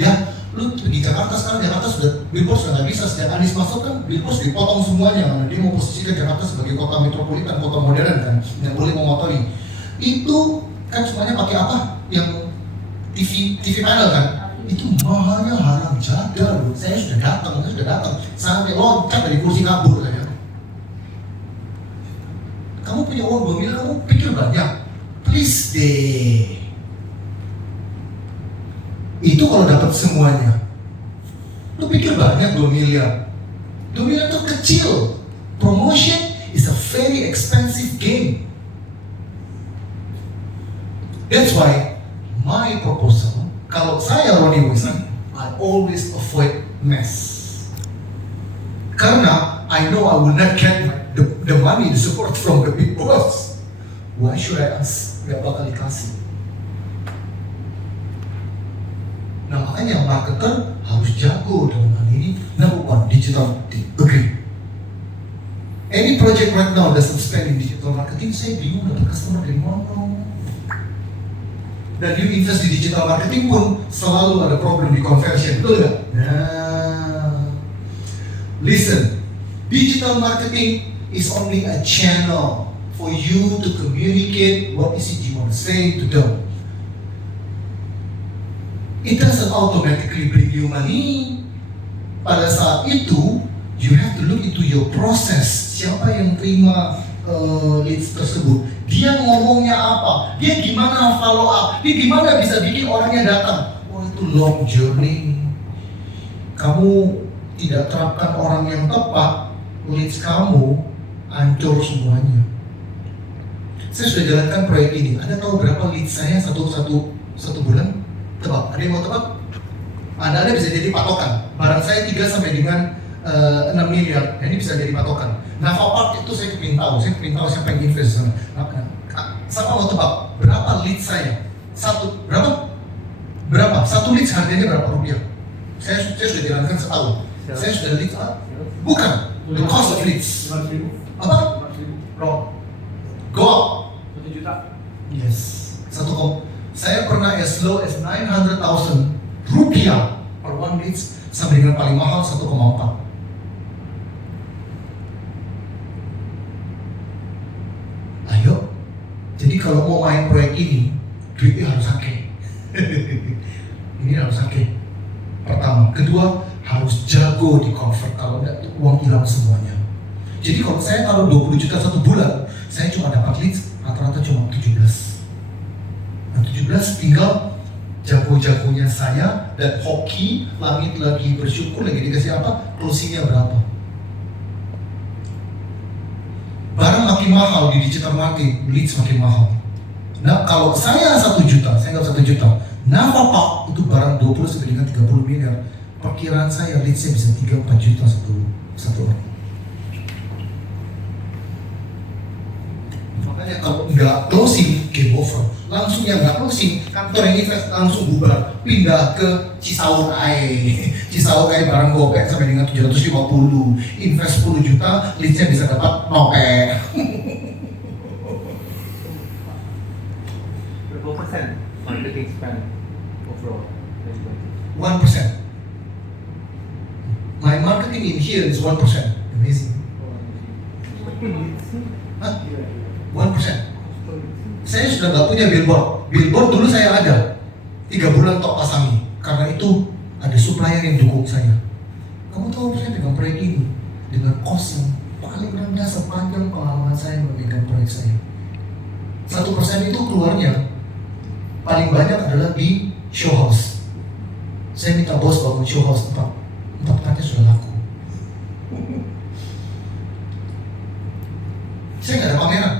ya. Lu pergi Jakarta sekarang, Jakarta sudah billboard sudah nggak bisa. Sejak Anies masuk kan billboard dipotong semuanya karena dia mau posisikan Jakarta sebagai kota metropolitan, kota modern kan, yang boleh memotori. Itu kan semuanya pakai apa? Yang TV panel kan? Itu mahalnya haram jaga loh. Saya sudah datang sampai loncat dari kursi kabur saya. Kamu punya uang 2 miliar, kamu pikir banyak? Please deh. Itu kalau dapat semuanya. Lu pikir banyak 2 miliar. 2 miliar itu kecil. Promotion is a very expensive game. That's why my proposal, kalau saya Ronnie Wilson, I always avoid mess. Karena I know I will not get the money, the support from the big boss. Why should I ask? Gak bakal dikasih. Nah makanya marketer harus jago dalam hal ini. Number one, digital marketing. Agree. Any project right now doesn't spend in digital marketing, saya bingung dapat customer dari mana. Dan you invest di digital marketing pun selalu ada problem di conversion, betul nggak? Nah, listen, digital marketing is only a channel for you to communicate what is it you want to say to them. It doesn't automatically bring you money. Pada saat itu, you have to look into your process. Siapa yang terima leads tersebut? Dia ngomongnya apa? Dia gimana follow up? Dia gimana bisa bikin orangnya datang? Oh itu long journey. Kamu tidak terapkan orang yang tepat, leads kamu hancur semuanya. Saya sudah jalankan proyek ini. Anda tahu berapa leads saya satu bulan? Tebak, ada yang mau tebak? Anda bisa jadi patokan. Barang saya 3 sampai dengan 6 miliar, ini bisa jadi patokan. Naval Park itu saya kepingin tahu siapa yang invest sana. Siapa mau tebak? Berapa lead saya? Berapa? Satu lead harganya berapa rupiah? Saya sudah jalankan setahun. Saya sudah lead, bukan, the cost of leads. Apa? Wrong. Go up. 1 juta. Yes. Saya pernah as low as 900,000 rupiah per 1 1 leads sampai dengan paling mahal 1,4. Ayo, jadi kalau mau main proyek ini, duitnya harus sakit. Ini harus sakit. Pertama, kedua harus jago di convert, kalau enggak uang hilang semuanya. Jadi kalau saya taruh 20 juta satu bulan, saya cuma dapat leads rata-rata cuma 17. Nah 17 tinggal jago-jagonya saya dan hoki, langit lagi bersyukur, lagi dikasih apa, closingnya berapa. Barang makin mahal di digital marketing, leads makin mahal. Nah kalau saya 1 juta, saya nggak 1 juta, Navapak itu barang 20 sampai dengan 30 miliar. Perkiraan saya leadsnya bisa 3-4 juta satu orang. Makanya kalau nggak closing, game over. Langsung yang nggak closing, kantor yang invest langsung bubar, pindah ke Cisauk Ae. Cisauk Ae barang gopek sampai dengan 750, invest 10 juta, leadsnya bisa dapat nopek. Berapa persen marketing spend overall? 1%. My marketing in here is 1%. Amazing. Hah? 1%. Saya sudah nggak punya billboard. Billboard dulu saya ada 3 bulan tok pasangi. Karena itu ada supplier yang dukung saya. Kamu tahu saya pegang proyek ini dengan cost yang paling rendah sepanjang pengalaman saya memegang proyek saya. 1% itu keluarnya paling banyak adalah di show house. Saya minta bos bangun show house 4 tempatnya sudah laku. Saya nggak ada pameran.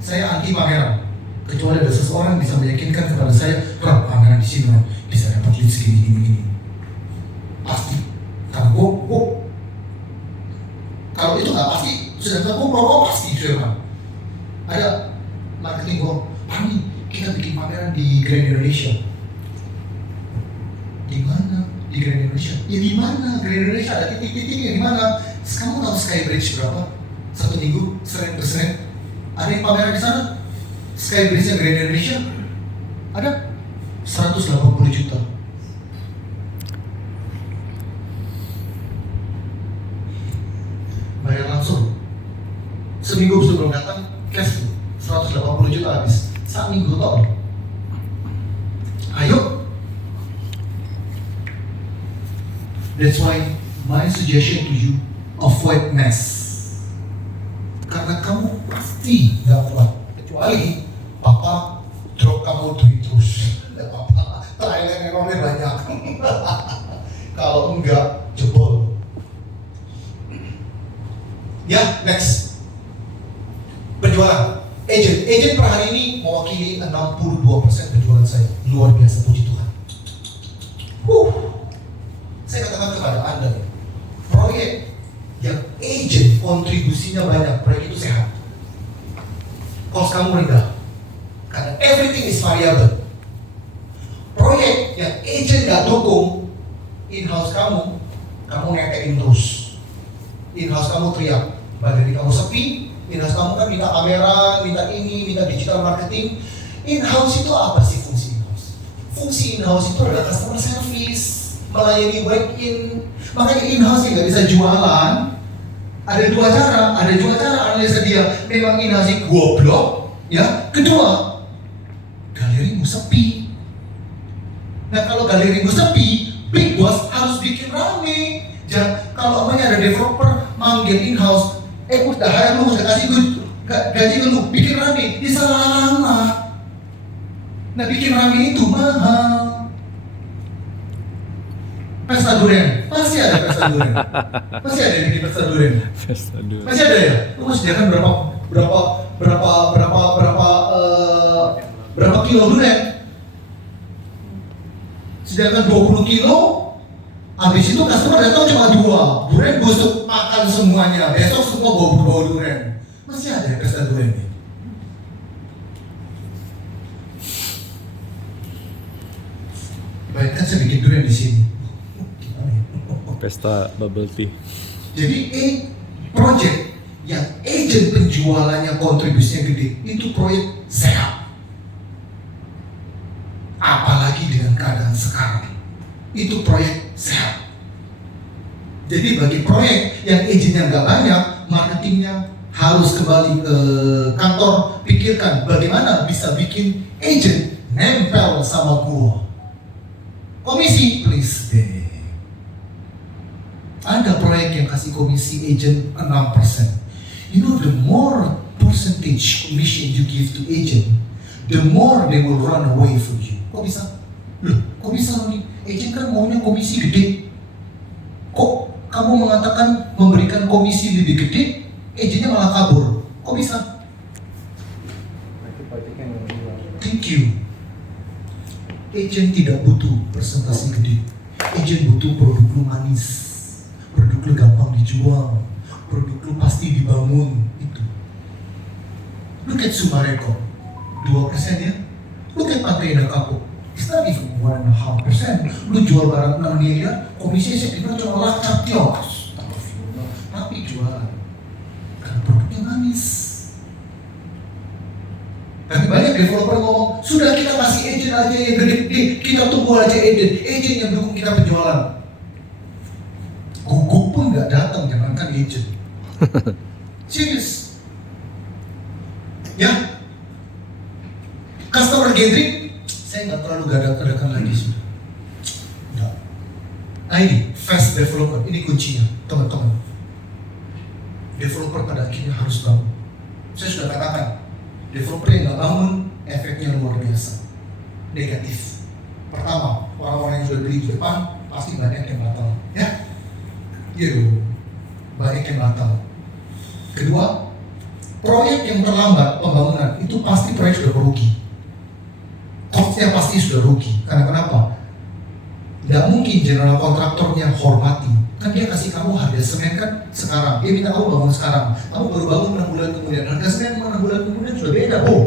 Saya anti pameran. Kecuali ada seseorang yang bisa meyakinkan kepada saya, Bro, pameran di sini bisa dapat lead segini. Pasti. Karena gue kalau itu nggak pasti, sudah gue pasti sudah. Ada marketing gue, Pani, kita bikin pameran di Grand Indonesia. Di mana? Di Grand Indonesia. Ya di mana? Grand Indonesia ada titik-titiknya di mana? Kamu tahu Skybridge berapa? 1 minggu, Senin ke Senin. Ada yang pameran di sana? Skybridge yang Grand Indonesia ada 180 juta. Bayar langsung. Seminggu sebelum datang, cash 180 juta habis. Saat minggu tau. Ayo. That's why my suggestion to you, avoid mess. Karena kamu pasti gak kuat. Kecuali papa drop kamu duit terus. Gak apa-apa. Thailand memangnya banyak. Kalau enggak, jebol. Ya, next. Penjualan. Agent per hari ini mewakili 62% penjualan saya. Luar biasa, puji Tuhan. Saya katakan kepada Anda, proyek yang agent kontribusinya banyak, proyek itu sehat. Cost kamu rendah. Karena everything is variable. Proyek yang agent gak dukung, in-house kamu netein terus. In-house kamu teriak, badan kamu sepi, in-house kamu kan minta kamera, minta ini, minta digital marketing. In-house itu apa sih fungsi in-house? Fungsi in-house itu adalah customer service, melayani walk-in. Makanya in-house yang nggak bisa jualan, ada dua cara analisa dia. Memang in-house goblok, ya. Kedua, galerimu sepi. Nah kalau galerimu sepi, big boss harus bikin rame. Jangan, kalau namanya ada developer manggil in-house, udah hire lu, saya kasih gaji lu, bikin rame, bisa lama. Nah bikin rame itu mahal. Pesta durian, masih ada pesta durian. Masih ada yang bikin pesta durian. Masih ada ya? Lu mau sediakan berapa kilo durian? Sediakan 20 kilo. Habis itu customer datang cuma 2. Durian busuk, makan semuanya. Besok semua bawa durian. Masih ada ya pesta durian ini? Bayangkan saya bikin durian di sini. Pesta bubble tea. Jadi project yang agent penjualannya kontribusinya gede, itu proyek sehat. Apalagi dengan keadaan sekarang. itu proyek sehat. Jadi bagi proyek yang izinnya nggak banyak, marketingnya harus kembali ke kantor, pikirkan bagaimana bisa bikin agent nempel sama gua. Komisi, please deh. Ada proyek yang kasih komisi agent 6%. You know, the more percentage commission you give to agent, the more they will run away from you. Kok bisa? Loh, kok bisa nih? Agent kan maunya komisi gede. Kok kamu mengatakan memberikan komisi lebih gede, agentnya malah kabur? Kok bisa? Itu proyeknya yang menjual. Thank you. Agent tidak butuh presentasi gede. Agent butuh produk lu manis, produk lu gampang dijual, produk lu pasti dibangun. Itu. Look at Sumarekon, 2% ya. Look at Pantai Indah Kapuk, it's not even 1.5%. Lu jual barang 6 miliar, komisi saya cuma lacak tios. Tapi jualan, karena produknya manis. Tapi banyak developer ngomong, sudah kita kasih agent aja yang gede-gede, kita tunggu aja agent yang dukung kita penjualan. Guguk pun nggak datang, jangankan agent. Serius. Ya, customer gathering, saya nggak terlalu gadak-gadakan lagi sudah. Udah. Nah ini, fast developer, ini kuncinya, teman-teman. Developer pada akhirnya harus bangun. Saya sudah katakan, developer yang nggak bangun, efeknya luar biasa, negatif. Pertama, orang-orang yang sudah beli di depan pasti banyak yang batal, ya, gitu, banyak yang batal. Kedua, proyek yang terlambat pembangunan itu pasti proyek sudah merugi, cost-nya pasti sudah rugi. Karena kenapa? Tidak mungkin general kontraktornya hormati. Kan dia kasih kamu harga semen kan sekarang, dia minta kamu bangun sekarang, kamu baru bangun 6 bulan kemudian, harga semen 6 bulan kemudian sudah beda. Oh,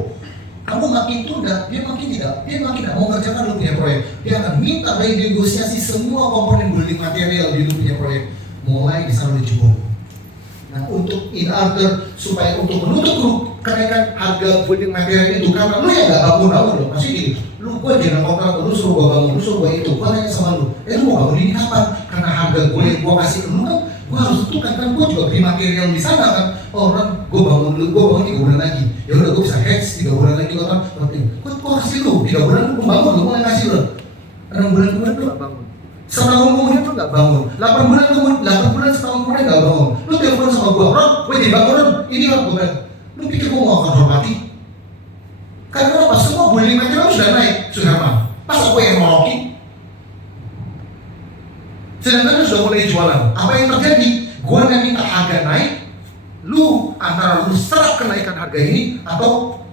kamu makin tunda, dia makin tidak mau mengerjakan lu punya proyek. Dia akan minta renegosiasi semua komponen building material di lu punya proyek, mulai bisa lu jual. Nah, untuk in order supaya untuk menutup kenaikan harga building material itu, karena lu yang nggak bangun loh, masih gini, lu gua jangan kontrak, lu suruh gua bangun, lu suruh gua itu, gua tanya sama lu mau bangun ini kapan? Karena harga gue yang gua kasih ke lu kan, gua harus tentukan kan, gua juga beli material di sana kan. Orang gua bangun 3 bulan lagi, ya udah gua bisa hedge 3 bulan lagi gua kasih lu 3 bulan lu bangun, lu mulai kasih lu 6 bulan kemudian lu nggak bangun. Setahun kemudian lu nggak bangun, 8 bulan setahun kemudian nggak bangun. Lu telepon sama gua, Ron, gue jadi bangun, ini kan gue bilang, lu pikir gua mau akan hormati? Karena apa? Semua building material sudah naik, sudah aman. Masa gue yang nolokin? Sedangkan lu sudah mulai jualan. Apa yang terjadi? Gua yang minta harga naik, lu antara lu serap kenaikan harga ini atau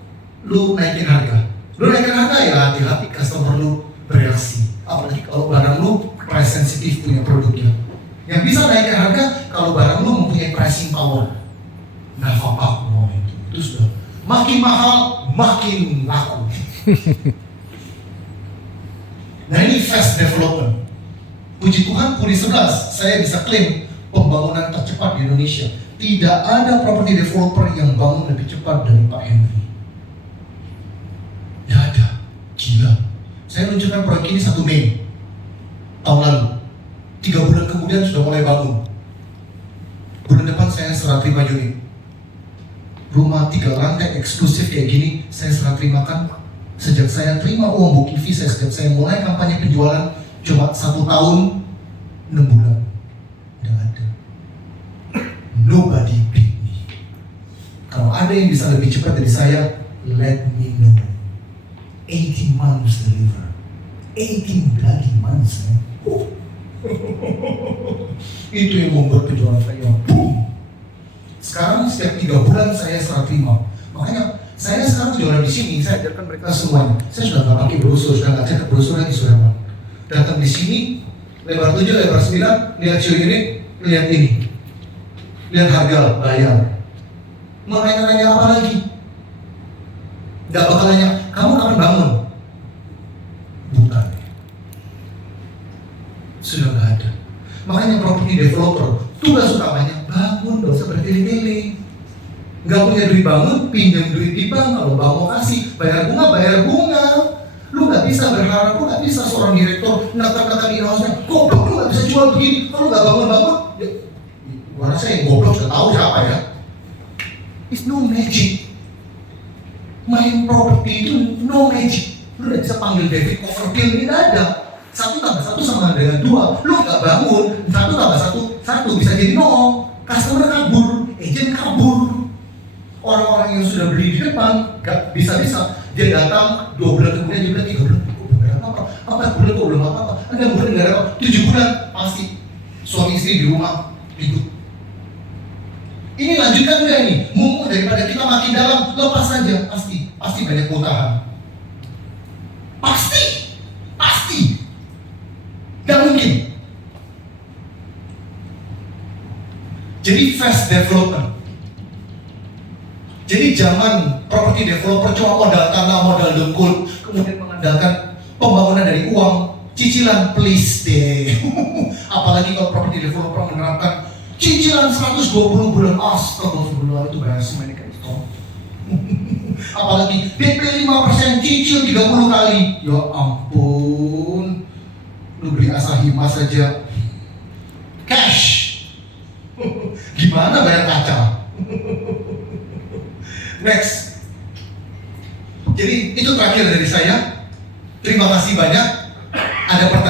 lu naikin harga. Lu naikin harga ya hati-hati customer lu bereaksi. Apalagi kalau barang lu price sensitif punya produknya. Yang bisa naikin harga kalau barang lu mempunyai pricing power. Nah, itu sudah makin mahal, makin laku. Nah ini fast development. Puji Tuhan, Puri 11 saya bisa klaim pembangunan tercepat di Indonesia. Tidak ada property developer yang bangun lebih cepat dari Pak Henry. Tidak ada, gila. Saya luncurkan proyek ini 1 Mei tahun lalu. 3 bulan kemudian sudah mulai bangun. Bulan depan saya serah terima unit. Rumah 3 lantai eksklusif kayak gini saya serah terimakan. Sejak saya terima uang booking fee, sejak saya mulai kampanye penjualan cuma 1 tahun 6 bulan. Tidak ada. Nobody beat me. Kalau ada yang bisa lebih cepat dari saya, let me know. 18 months deliver. 18 bloody months. Itu yang membuat penjualan saya boom. Sekarang setiap 3 bulan saya serah terima. Makanya saya sekarang jualan di sini, saya ajarkan mereka semuanya. Saya sudah nggak pakai brosur, sudah nggak cetak brosur lagi, sudah bang. Datang di sini, lebar 7, lebar 9, lihat show unit, lihat ini, lihat harga, bayar. Mau nanya apa lagi? Nggak bakal nanya, kamu kapan bangun? Bukan. Sudah nggak ada. Makanya property developer tugas utamanya bangun, nggak usah bertele-tele. Nggak punya duit bangun, pinjam duit di bank. Kalau bank mau kasih, bayar bunga. Lu nggak bisa berharap, lu nggak bisa seorang direktur nekan-nekan in-house-nya, goblok lu nggak bisa jual begini, kalau nggak bangun-bangun, ya, gua rasa yang goblok sudah tahu siapa ya. It's no magic. Main properti itu no magic. Lu nggak bisa panggil David Copperfield, ini nggak ada. 1 tambah 1 sama dengan 2. Lu nggak bangun, 1 tambah 1 bisa jadi 0. Customer kabur, agent kabur. Orang-orang yang sudah beli di depan nggak bisa-bisa dia datang 2 bulan kemudian dia bilang 3 bulan kok belum ada apa-apa, 4 bulan kok belum apa-apa, 6 bulan nggak ada apa, 7 bulan pasti suami istri di rumah ribut. Ini lanjutkan nggak ini? Mumpung daripada kita makin dalam, lepas saja, pasti banyak mutahan. Pasti, nggak mungkin. Jadi fast development. Jadi jangan property developer cuma modal tanah, modal dengkul, kemudian mengandalkan pembangunan dari uang, cicilan please deh. Apalagi kalau property developer menerapkan cicilan 120 bulan, astagfirullah, itu bayar semuanya kayak itu. Apalagi DP 5% cicil 30 kali. Ya ampun, lu beli Asahima saja cash. Gimana bayar kaca? Next. Jadi itu terakhir dari saya. Terima kasih banyak. Ada pertanyaan?